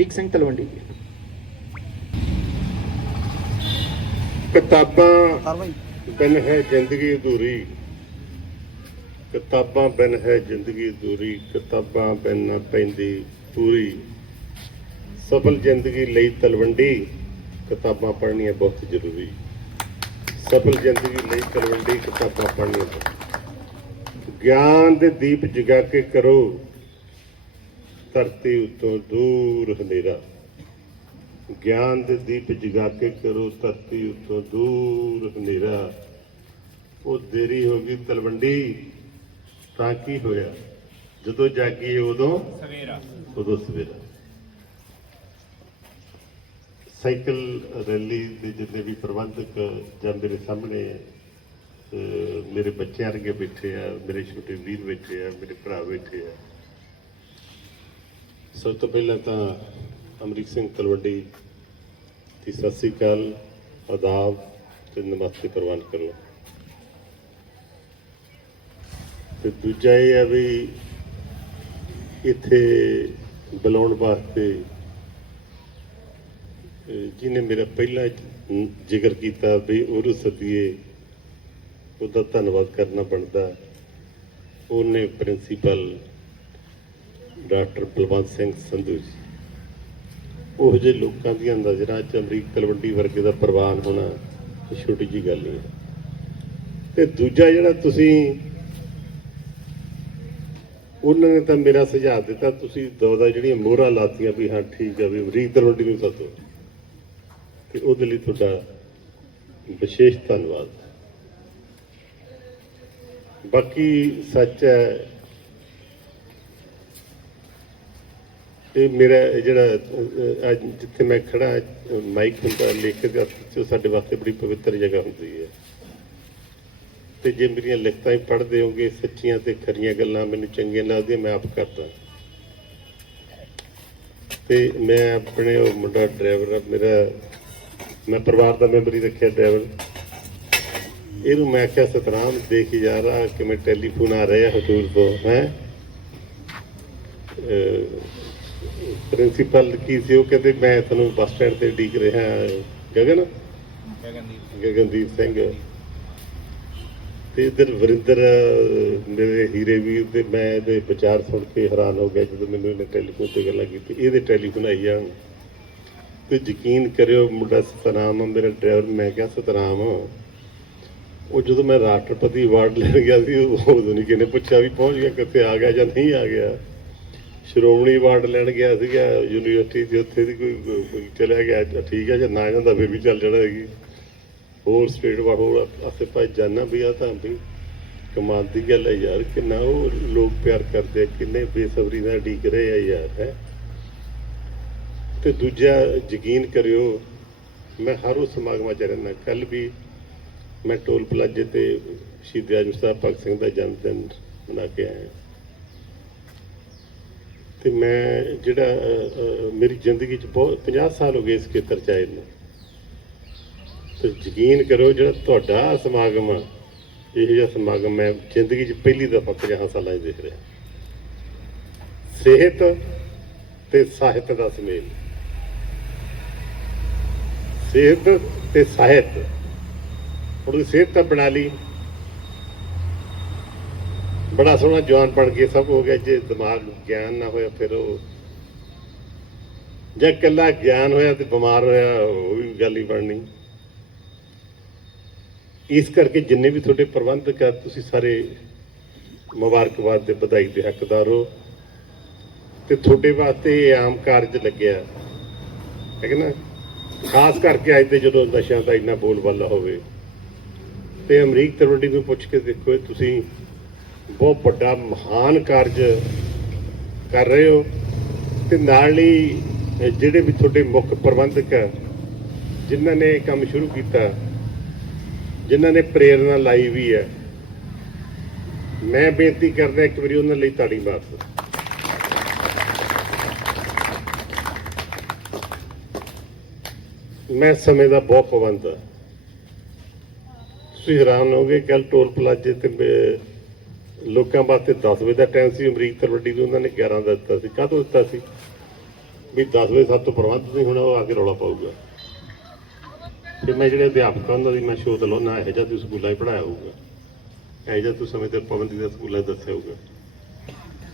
ਅਮਰੀਕ ਸਿੰਘ ਤਲਵੰਡੀ ਜੀ। ਕਿਤਾਬਾਂ ਬਿਨ ਹੈ ਜ਼ਿੰਦਗੀ ਅਧੂਰੀ। ਕਿਤਾਬਾਂ ਬਿਨ ਹੈ ਜ਼ਿੰਦਗੀ ਅਧੂਰੀ ਕਿਤਾਬਾਂ ਬਿਨ ਨਾ ਪੈਂਦੀ ਪੂਰੀ ਸਫਲ ਜ਼ਿੰਦਗੀ ਲਈ ਤਲਵੰਡੀ ਕਿਤਾਬਾਂ ਪੜ੍ਹਨੀਆਂ ਬਹੁਤ ਜ਼ਰੂਰੀ। ਸਫਲ ਜ਼ਿੰਦਗੀ ਲਈ ਤਲਵੰਡੀ ਕਿਤਾਬਾਂ ਪੜ੍ਹਨੀਆਂ ਗਿਆਨ ਦੇ ਦੀਪ ਜਗਾ ਕੇ ਕਰੋ। ਧਰਤੀ ਉਤੋਂ ਦੂਰ ਹਨੇਰਾ। ਗਿਆਨ ਦੇ ਦੀਪ ਜਗਾ ਕੇ ਕਰੋ ਧਰਤੀ ਉਤੋਂ ਦੂਰ ਹਨੇਰਾ। ਉਹ ਦੇਰੀ ਹੋ ਗਈ ਤਲਵੰਡੀ ਤਾਂ ਕੀ ਹੋਇਆ? ਜਦੋਂ ਜਾਗੀ ਉਦੋਂ? ਸਵੇਰਾ। ਉਦੋਂ ਸਵੇਰਾ। ਸਾਈਕਲ ਰੈਲੀ ਦੇ ਜਿੰਨੇ ਵੀ ਪ੍ਰਬੰਧਕ ਜਾਂ ਮੇਰੇ ਸਾਹਮਣੇ ਮੇਰੇ ਬੱਚਿਆਂ ਵਰਗੇ ਬੈਠੇ ਆ ਮੇਰੇ ਛੋਟੇ ਵੀਰ ਬੈਠੇ ਆ ਮੇਰੇ ਭਰਾ ਬੈਠੇ ਆ ਸਭ ਤੋਂ ਪਹਿਲਾਂ ਤਾਂ ਅਮਰੀਕ ਸਿੰਘ ਤਲਵੰਡੀ ਦੀ ਸਤਿ ਸ੍ਰੀ ਅਕਾਲ, ਆਦਾਬ ਤੇ ਨਮਸਤੇ ਪ੍ਰਵਾਨ ਕਰੋ। ਤੇ ਦੂਜਾ ਇਹ ਹੈ ਵੀ ਇੱਥੇ ਬੁਲਾਉਣ ਵਾਸਤੇ ਜਿਹਨੇ ਮੇਰਾ ਪਹਿਲਾ ਜ਼ਿਕਰ ਕੀਤਾ ਵੀ ਉਹਨੂੰ ਸਦੀਏ ਉਹਦਾ ਧੰਨਵਾਦ ਕਰਨਾ ਬਣਦਾ। ਉਹਨੇ ਪ੍ਰਿੰਸੀਪਲ ਡਾਕਟਰ ਬਲਵੰਤ ਸਿੰਘ ਸੰਧੂ ਜੀ। ਉਹ ਜਿਹੇ ਲੋਕਾਂ ਦੀਆਂ ਨਜ਼ਰਾਂ 'ਚ ਅਮਰੀਕ ਤਲਵੰਡੀ ਵਰਗੇ ਦਾ ਪ੍ਰਵਾਨ ਹੋਣਾ ਛੋਟੀ ਜੀ ਗੱਲ ਨਹੀਂ ਹੈ। ਤੇ ਦੂਜਾ ਜਿਹੜਾ ਤੁਸੀਂ ਉਹਨਾਂ ਨੇ ਤਾਂ ਮੇਰਾ ਸੁਝਾਅ ਦਿੱਤਾ, ਤੁਸੀਂ ਦੋ ਦਾ ਜਿਹੜੀਆਂ ਮੋਹਰਾਂ ਲਾਤੀਆਂ ਵੀ ਹਾਂ, ਠੀਕ ਆ ਵੀ ਅਮਰੀਕ ਤਲਵੰਡੀ ਨੂੰ ਸੱਦੋ। ਤੇ ਉਹਦੇ ਲਈ ਤੁਹਾਡਾ ਵਿਸ਼ੇਸ਼ ਧੰਨਵਾਦ। ਬਾਕੀ ਸੱਚ ਹੈ ਇਹ ਮੇਰਾ ਜਿਹੜਾ ਅੱਜ ਜਿੱਥੇ ਮੈਂ ਖੜਾ, ਮਾਈਕ ਹੁੰਦਾ, ਲੇਖਕ ਦਾ ਉਹ ਸਾਡੇ ਵਾਸਤੇ ਬੜੀ ਪਵਿੱਤਰ ਜਗ੍ਹਾ ਹੁੰਦੀ ਹੈ। ਤੇ ਜੇ ਮੇਰੀਆਂ ਲਿਖਤਾਂ ਹੀ ਪੜ੍ਹਦੇ ਹੋਗੇ ਸੱਚੀਆਂ ਤੇ ਖਰੀਆਂ ਗੱਲਾਂ ਮੈਨੂੰ ਚੰਗੀਆਂ ਲੱਗਦੀਆਂ, ਮੈਂ ਆਪ ਕਰਦਾ। ਤੇ ਮੈਂ ਆਪਣੇ ਉਹ ਮੁੰਡਾ ਡਰਾਈਵਰ ਮੇਰਾ, ਮੈਂ ਪਰਿਵਾਰ ਦਾ ਮੈਂਬਰ ਹੀ ਰੱਖਿਆ ਡਰਾਈਵਰ। ਇਹਨੂੰ ਮੈਂ ਕਿਹਾ ਸਤਨਾਮ, ਦੇਖ ਜਾ ਰਹਾ ਕਿ ਮੈਂ ਟੈਲੀਫੋਨ ਆ ਰਿਹਾ ਹਜ਼ੂਰ ਤੋਂ, ਹੈ? ਪ੍ਰਿੰਸੀਪਲ ਕੀ ਸੀ ਉਹ ਕਹਿੰਦੇ ਮੈਂ ਤੁਹਾਨੂੰ ਬੱਸ ਸਟੈਂਡ ਤੇ ਡੀਕ ਰਿਹਾ ਗਗਨ? ਗਗਨਦੀਪ ਗਗਨਦੀਪ ਸਿੰਘ। ਤੇ ਇਧਰ ਵਰਿੰਦਰ ਮੇਰੇ ਹੀਰੇ ਵੀਰ ਤੇ ਮੈਂ ਇਹਦੇ ਵਿਚਾਰ ਸੁਣ ਕੇ ਹੈਰਾਨ ਹੋ ਗਿਆ ਜਦੋਂ ਮੈਨੂੰ ਇਹਨੇ ਟੈਲੀਫੋਨ ਤੇ ਗੱਲਾਂ ਕੀਤੀ ਇਹਦੇ ਟੈਲੀਫੋਨ ਆਈ ਜਾਣ ਤੇ ਯਕੀਨ ਕਰਿਓ ਮੁੰਡਾ ਸਤਨਾਮ ਆ ਮੇਰਾ ਡਰਾਈਵਰ। ਮੈਂ ਕਿਹਾ ਸਤਨਾਮ ਉਹ ਜਦੋਂ ਮੈਂ ਰਾਸ਼ਟਰਪਤੀ ਅਵਾਰਡ ਲੈਣ ਗਿਆ ਸੀ ਉਦੋਂ ਨਹੀਂ ਕਿਨੇ ਪੁੱਛਿਆ ਵੀ ਪਹੁੰਚ ਗਿਆ ਕਿੱਥੇ ਆ ਗਿਆ ਜਾਂ ਨਹੀਂ ਆ ਗਿਆ? ਸ਼੍ਰੋਮਣੀ ਵਾਰਡ ਲੈਣ ਗਿਆ ਸੀਗਾ, ਯੂਨੀਵਰਸਿਟੀ ਦੇ ਉੱਥੇ ਦੀ ਕੋਈ ਕੋਈ ਚਲਿਆ ਗਿਆ ਠੀਕ ਹੈ ਜਾਂ ਨਾ ਜਾਂਦਾ ਫਿਰ ਵੀ ਚੱਲ ਜਾਣਾ ਹੈਗੀ ਹੋਰ ਸਟੇਟ ਵਾਰ ਹੋਰ ਆਸੇ ਪਾਸੇ ਜਾਣਾ ਵੀ ਆ ਤਾਂ ਵੀ ਕਮਾਲ ਦੀ ਗੱਲ ਹੈ ਯਾਰ, ਕਿੰਨਾ ਉਹ ਲੋਕ ਪਿਆਰ ਕਰਦੇ ਆ, ਕਿੰਨੇ ਬੇਸਬਰੀ ਨਾਲ ਢੀਕ ਰਹੇ ਆ ਯਾਰ, ਹੈ। ਤੇ ਦੂਜਾ ਯਕੀਨ ਕਰਿਓ, ਮੈਂ ਹਰ ਉਸ ਸਮਾਗਮਾਂ 'ਚ ਰਹਿੰਦਾ ਕੱਲ ਵੀ ਮੈਂ ਟੋਲ ਪਲਾਜ਼ੇ ਤੇ ਸ਼ਹੀਦ ਆਜਮ ਸਾਹਿਬ, ਭਗਤ ਸਿੰਘ ਦਾ ਜਨਮ ਦਿਨ ਮਨਾ ਕੇ ਆਇਆ। ਤੇ ਮੈਂ ਜਿਹੜਾ ਮੇਰੀ ਜ਼ਿੰਦਗੀ 'ਚ ਬਹੁਤ 50 ਸਾਲ ਹੋ ਗਏ ਇਸ ਖੇਤਰ 'ਚ ਆਏ ਨੂੰ। ਤੇ ਯਕੀਨ ਕਰੋ ਜਿਹੜਾ ਤੁਹਾਡਾ ਸਮਾਗਮ ਆ, ਇਹ ਜਿਹਾ ਸਮਾਗਮ ਮੈਂ ਜ਼ਿੰਦਗੀ 'ਚ ਪਹਿਲੀ ਦਫਾ 50 ਸਾਲਾਂ 'ਚ ਦੇਖ ਰਿਹਾ। ਸਿਹਤ ਤੇ ਸਾਹਿਤ ਦਾ ਸੁਮੇਲ। ਸਿਹਤ ਤੇ ਸਾਹਿਤ। ਹੁਣ ਤੁਸੀਂ ਸਿਹਤ ਤਾਂ ਬਣਾ ਲਈ। ਬੜਾ ਸੋਹਣਾ ਜਵਾਨ ਬਣ ਕੇ ਸਭ ਹੋ ਗਿਆ, ਜੇ ਦਿਮਾਗ ਗਿਆਨ ਨਾ ਹੋਇਆ ਫਿਰ ਉਹ ਜੇ ਇਕੱਲਾ ਗਿਆਨ ਹੋਇਆ ਤੇ ਬਿਮਾਰ ਹੋਇਆ, ਉਹ ਵੀ ਗੱਲ ਹੀ ਬਣਨੀ। ਇਸ ਕਰਕੇ ਜਿੰਨੇ ਵੀ ਤੁਹਾਡੇ ਪ੍ਰਬੰਧਕ ਆ, ਤੁਸੀਂ ਸਾਰੇ ਮੁਬਾਰਕਬਾਦ ਦੇ ਵਧਾਈ ਦੇ ਹੱਕਦਾਰ ਹੋ। ਤੇ ਤੁਹਾਡੇ ਵਾਸਤੇ ਇਹ ਆਮ ਕਾਰਜ ਲੱਗਿਆ। ਹੈ ਨਾ? ਖਾਸ ਕਰਕੇ ਅੱਜ ਦੇ ਜਦੋਂ ਨਸ਼ਿਆਂ ਦਾ ਇੰਨਾ ਬੋਲਬਾਲਾ ਹੋਵੇ। ਤੇ ਅਮਰੀਕ ਤਲਵੰਡੀ ਨੂੰ ਪੁੱਛ ਕੇ ਦੇਖੋ, ਤੁਸੀਂ ਬਹੁਤ ਵੱਡਾ ਮਹਾਨ ਕਾਰਜ ਕਰ ਰਹੇ ਹੋ ਤੇ ਨਾਲ ਹੀ ਜਿਹੜੇ ਵੀ ਤੁਹਾਡੇ ਮੁੱਖ ਪ੍ਰਬੰਧਕ ਆ ਜਿਨ੍ਹਾਂ ਨੇ ਕੰਮ ਸ਼ੁਰੂ ਕੀਤਾ, ਜਿਨ੍ਹਾਂ ਨੇ ਪ੍ਰੇਰਣਾ ਲਾਈ ਵੀ ਹੈ, ਮੈਂ ਬੇਨਤੀ ਕਰਦਾ ਇੱਕ ਵਾਰੀ ਉਹਨਾਂ ਲਈ ਤਾੜੀ ਮਾਰ ਦਿਓ। ਮੈਂ ਸਮੇਂ ਦਾ ਬਹੁਤ ਪਾਬੰਦ ਹਾਂ। ਤੁਸੀਂ ਹੈਰਾਨ ਹੋਗੇ ਕੱਲ ਟੋਲ ਪਲਾਜ਼ੇ ਤੇ ਲੋਕਾਂ ਵਾਸਤੇ 10 ਵਜੇ ਦਾ ਟਾਈਮ ਸੀ, ਅਮਰੀਕ ਤਰਵੱਡੀ ਨੂੰ ਉਹਨਾਂ ਨੇ 11 ਦਾ ਦਿੱਤਾ ਸੀ। ਕਾਹਤੋਂ ਦਿੱਤਾ ਸੀ? ਵੀ 10 ਵਜੇ ਸਭ ਤੋਂ ਪ੍ਰਬੰਧ ਨਹੀਂ ਹੋਣਾ ਉਹ ਆ ਕੇ ਰੌਲਾ ਪਾਊਗਾ। ਫਿਰ ਮੈਂ ਜਿਹੜੇ ਅਧਿਆਪਕਾਂ ਉਹਨਾਂ ਦੀ ਮੈਂ ਸ਼ੋਧ ਲਾਉਣਾ ਇਹੋ ਜਿਹਾ ਤੁਸੀਂ ਸਕੂਲਾਂ 'ਚ ਪੜਾਇਆ ਹੋਊਗਾ। ਇਹੋ ਜਿਹਾ ਤੁਸੀਂ ਸਮੇਂ ਤੇ ਪਾਬੰਦੀ ਦਾ ਸਕੂਲਾਂ 'ਚ ਦੱਸਿਆ ਹੋਊਗਾ।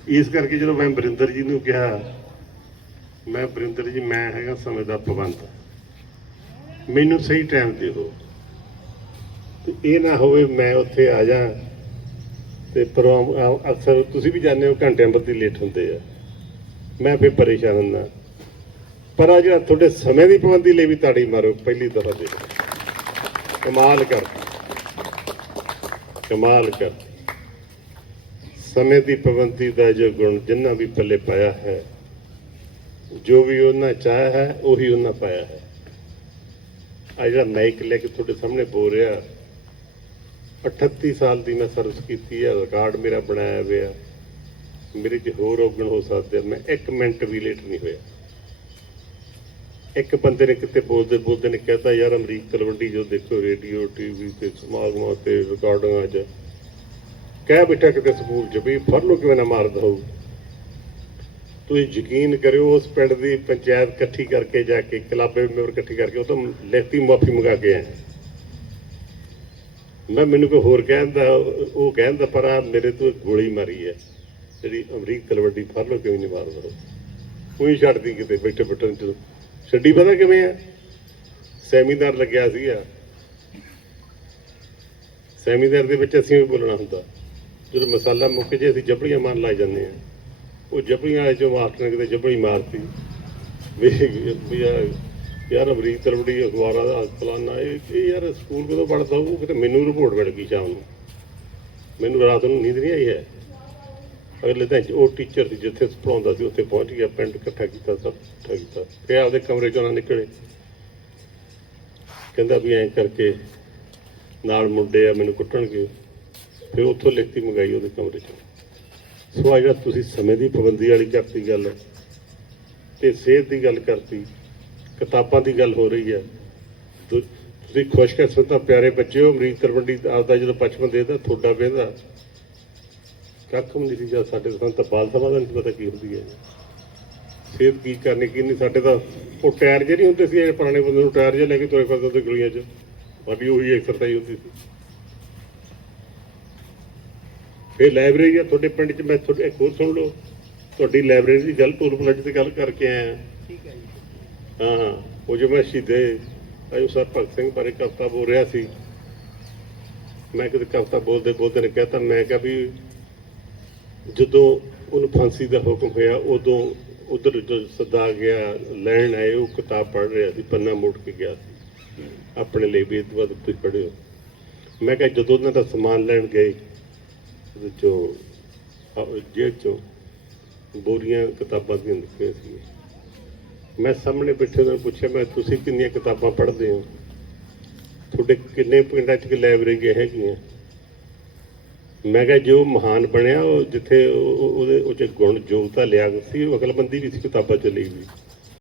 ਇਸ ਕਰਕੇ ਜਦੋਂ ਮੈਂ ਬਰਿੰਦਰ ਜੀ ਨੂੰ ਕਿਹਾ, ਮੈਂ ਬਰਿੰਦਰ ਜੀ, ਮੈਂ ਹੈਗਾ ਸਮੇਂ ਦਾ ਪਾਬੰਦ ਮੈਨੂੰ ਸਹੀ ਟਾਈਮ ਦੇ ਦਿਓ। ਤੇ ਇਹ ਨਾ ਹੋਵੇ ਮੈਂ ਉੱਥੇ ਆ ਜਾ ਤੇ ਪ੍ਰੋਗਰਾਮ ਅਕਸਰ ਤੁਸੀਂ ਵੀ ਜਾਣਦੇ ਹੋ, ਘੰਟਿਆਂ ਬੱਧੀ ਲੇਟ ਹੁੰਦੇ ਆ। ਮੈਂ ਫਿਰ ਪਰੇਸ਼ਾਨ ਹੁੰਦਾ। ਪਰ ਆ ਜਿਹੜਾ ਤੁਹਾਡੇ ਸਮੇਂ ਦੀ ਪਾਬੰਦੀ ਲਈ ਵੀ ਤਾੜੀ ਮਾਰੋ, ਪਹਿਲੀ ਦਫਾ ਦੇ ਕਮਾਲ ਕਰ। ਕਮਾਲ ਕਰ। ਸਮੇਂ ਦੀ ਪਾਬੰਦੀ ਦਾ ਜੋ ਗੁਣ ਜਿੰਨਾ ਵੀ ਪੱਲੇ ਪਾਇਆ ਹੈ, ਜੋ ਵੀ ਉਹਨਾਂ ਚਾਹਿਆ ਹੈ, ਉਹੀ ਉਹਨਾਂ ਪਾਇਆ ਹੈ। ਆ ਜਿਹੜਾ ਮਾਈਕ ਲੈ ਕੇ ਤੁਹਾਡੇ ਸਾਹਮਣੇ ਬੋਲ ਰਿਹਾ 38 ਸਾਲ ਦੀ ਮੈਂ ਸਰਵਿਸ ਕੀਤੀ ਹੈ ਰਿਕਾਰਡ ਮੇਰਾ ਬਣਾਇਆ ਹੋਇਆ। ਮੇਰੇ 'ਚ ਹੋਰ ਔਗਣ ਹੋ ਸਕਦੇ ਆ, ਮੈਂ 1 ਮਿੰਟ ਵੀ ਲੇਟ ਨਹੀਂ ਹੋਇਆ। ਇੱਕ ਬੰਦੇ ਨੇ ਕਿਤੇ ਬੋਲਦੇ ਬੋਲਦੇ ਨੇ ਕਹਿਤਾ ਯਾਰ ਅਮਰੀਕ ਤਲਵੰਡੀ ਜੋ ਦੇਖੋ ਰੇਡੀਓ ਟੀਵੀ ਤੇ ਸਮਾਗਮਾਂ ਤੇ ਰਿਕਾਰਡਿੰਗਾਂ 'ਚ। ਕਹਿ ਬਿਠਾ ਕਿਤੇ ਸਕੂਲ 'ਚ ਵੀ ਫੜ ਲੋ ਕਿਵੇਂ ਨਾ ਮਾਰਦਾ ਹੋਊ ਤੁਸੀਂ ਯਕੀਨ ਕਰਿਓ ਉਸ ਪਿੰਡ ਦੀ ਪੰਚਾਇਤ ਇਕੱਠੀ ਕਰਕੇ ਜਾ ਕੇ ਕਲੱਬ ਮੈਂਬਰ ਇਕੱਠੀ ਕਰਕੇ ਉਹ ਤੋਂ ਲੈਤੀ ਮਾਫੀ ਮੰਗਾ ਕੇ ਆਏ। ਮੈਂ ਮੈਨੂੰ ਕੋਈ ਹੋਰ ਕਹਿੰਦਾ ਉਹ ਕਹਿੰਦਾ ਪਰ ਆ ਮੇਰੇ ਤੋਂ ਗੋਲੀ ਮਾਰੀ ਹੈ। ਜਿਹੜੀ ਅਮਰੀਕ ਤਲਵੰਡੀ ਫੜ ਲੋ ਕਿਵੇਂ ਨਹੀਂ ਮਾਰ ਮਾਰਦਾ ਕੋਈ ਛੱਡਦੀ ਕਿਤੇ, ਬੈਠੇ ਬੈਠੇ 'ਚ ਛੱਡੀ ਪਤਾ ਕਿਵੇਂ ਆ ਸੈਮੀਨਾਰ ਲੱਗਿਆ ਸੀਗਾ। ਸੈਮੀਨਾਰ ਦੇ ਵਿੱਚ ਅਸੀਂ ਵੀ ਬੋਲਣਾ ਹੁੰਦਾ। ਜਦੋਂ ਮਸਾਲਾ ਮੁੱਕ ਜੇ, ਅਸੀਂ ਜਬੜੀਆਂ ਮਾਰਨ ਲੱਗ ਜਾਂਦੇ ਆ ਉਹ ਜਬੜੀਆਂ ਵਾਲੇ ਚੋਂ ਮਾਸਟਰ ਨੇ ਕਿਤੇ ਜਬੜੀ ਮਾਰਤੀ। ਵੀ ਵੀ ਯਾਰ ਅਮਰੀਕ ਤਰਵੜੀ ਅਖਬਾਰਾਂ ਦਾ ਫਲਾਨਾ, ਇਹ ਇਹ ਯਾਰ ਸਕੂਲ ਕਦੋਂ ਪੜਦਾ ਉਹ ਕਿਤੇ ਮੈਨੂੰ ਰਿਪੋਰਟ ਮਿਲ ਗਈ ਸ਼ਾਮ ਨੂੰ। ਮੈਨੂੰ ਰਾਤ ਨੂੰ ਨੀਂਦ ਨਹੀਂ ਆਈ ਹੈ। ਅਗਲੇ ਦਿਨ ਉਹ ਟੀਚਰ ਸੀ ਜਿੱਥੇ ਪੜਾਉਂਦਾ ਸੀ, ਉੱਥੇ ਪਹੁੰਚ ਗਿਆ, ਪਿੰਡ ਇਕੱਠਾ ਕੀਤਾ, ਸਭ ਇਕੱਠਾ ਕੀਤਾ। ਫਿਰ ਆਪਦੇ ਕਮਰੇ ਚੋਂ ਨਾ ਨਿਕਲੇ। ਕਹਿੰਦਾ ਵੀ ਐਂ ਕਰਕੇ ਨਾਲ ਮੁੰਡੇ ਆ, ਮੈਨੂੰ ਕੁੱਟਣਗੇ। ਫਿਰ ਉੱਥੋਂ ਲਿਖਤੀ ਮੰਗਾਈ ਉਹਦੇ ਕਮਰੇ ਚੋਂ। ਸੋ ਆ ਜਿਹੜਾ ਤੁਸੀਂ ਸਮੇਂ ਦੀ ਪਾਬੰਦੀ ਵਾਲੀ ਕਰਤੀ ਗੱਲ ਤੇ ਸਿਹਤ ਦੀ ਗੱਲ ਕਰਤੀ। ਕਿਤਾਬਾਂ ਦੀ ਗੱਲ ਹੋ ਰਹੀ ਹੈ। ਤੁ- ਤੁਸੀਂ ਖੁਸ਼ਕਿਸਮਤ ਤਾਂ ਪਿਆਰੇ ਬੱਚੇ ਹੋ, ਅਮਰੀਕ ਤਰਵੰਡੀ ਆਪਦਾ ਜਦੋਂ ਬਚਪਨ ਦੇ ਤੁਹਾਡਾ ਵੇਂਦਾ ਕੱਖ ਵੀ ਨਹੀਂ ਸੀ ਜਦ ਸਾਡੇ ਤਾਂ ਤਾਂ ਬਾਲ ਸਭਾ ਦਾ ਨਹੀਂ ਪਤਾ ਕੀ ਹੁੰਦੀ ਹੈ। ਸਿਹਤ ਕੀ ਕਰਨੀ, ਕੀ ਨਹੀਂ, ਸਾਡੇ ਤਾਂ ਉਹ ਟਾਇਰ ਜਿਹੇ ਨਹੀਂ ਹੁੰਦੇ ਸੀ, ਇਹ ਪੁਰਾਣੇ ਬੰਦੇ ਨੂੰ ਟਾਇਰ ਜਿਹੇ ਲੈ ਕੇ ਤੁਰੇ ਫਿਰਦੇ ਹੁੰਦੇ ਗਲੀਆਂ 'ਚ। ਬਾਕੀ ਉਹੀ ਐਕਸਰਸਾਈਜ਼ ਹੁੰਦੀ ਸੀ। ਫਿਰ ਲਾਇਬ੍ਰੇਰੀ ਆ, ਤੁਹਾਡੇ ਪਿੰਡ 'ਚ ਮੈਂ ਤੁਹਾਡੇ ਇੱਕ ਹੋਰ ਸੁਣ ਲਓ। ਤੁਹਾਡੀ ਲਾਇਬ੍ਰੇਰੀ ਦੀ ਗੱਲ ਟੂਰ ਪਲੱਜ ਤੇ ਗੱਲ ਕਰਕੇ ਆਇਆ। ਠੀਕ ਹੈ ਜੀ। ਹਾਂ ਹਾਂ ਉਹ ਜੋ ਮੈਂ ਸ਼ਹੀਦੇ ਆਯੂ ਸਰ ਭਗਤ ਸਿੰਘ ਬਾਰੇ ਕਵਿਤਾ ਬੋਲ ਰਿਹਾ ਸੀ। ਮੈਂ ਕਿਤੇ ਕਵਿਤਾ ਬੋਲਦੇ ਬੋਲਦੇ ਨੇ ਕਹਿਤਾ ਮੈਂ ਕਿਹਾ ਵੀ ਜਦੋਂ ਉਹਨੂੰ ਫਾਂਸੀ ਦਾ ਹੁਕਮ ਹੋਇਆ, ਉਦੋਂ ਉਧਰ ਜੋ ਸਦਾ ਗਿਆ, ਲੈਣ ਆਏ, ਉਹ ਕਿਤਾਬ ਪੜ੍ਹ ਰਿਹਾ ਸੀ, ਪੰਨਾ ਮੋੜ ਕੇ ਗਿਆ ਸੀ। ਆਪਣੇ ਲਈ ਵੀ ਇਹ ਤੋਂ ਬਾਅਦ ਤੁਸੀਂ ਪੜ੍ਹਿਓ ਮੈਂ ਕਿਹਾ ਜਦੋਂ ਉਹਨਾਂ ਦਾ ਸਮਾਨ ਲੈਣ ਗਏ, ਉਹਦੇ ਚੋਂ ਅਹ ਚੋਂ ਬੋਰੀਆਂ ਕਿਤਾਬਾਂ ਦੀਆਂ ਨਿਕਲੀਆਂ ਸੀ ਮੈਂ ਸਾਹਮਣੇ ਬੈਠੇ ਉਹਨਾਂ ਨੂੰ ਪੁੱਛਿਆ, ਮੈਂ ਤੁਸੀਂ ਕਿੰਨੀਆਂ ਕਿਤਾਬਾਂ ਪੜ੍ਹਦੇ ਹੋ? ਤੁਹਾਡੇ ਕਿੰਨੇ ਪਿੰਡਾਂ 'ਚ ਕਿ ਲਾਇਬ੍ਰੇਰੀਆਂ ਹੈਗੀਆਂ? ਮੈਂ ਕਿਹਾ, ਜੋ ਮਹਾਨ ਬਣਿਆ, ਉਹ ਜਿੱਥੇ ਉਹ- ਉਹਦੇ, ਉਹ 'ਚ ਗੁਣ, ਯੋਗਤਾ ਲਿਆ ਸੀ, ਉਹ ਅਕਲਬੰਦੀ ਵੀ ਸੀ ਕਿਤਾਬਾਂ 'ਚ ਲਈ ਵੀ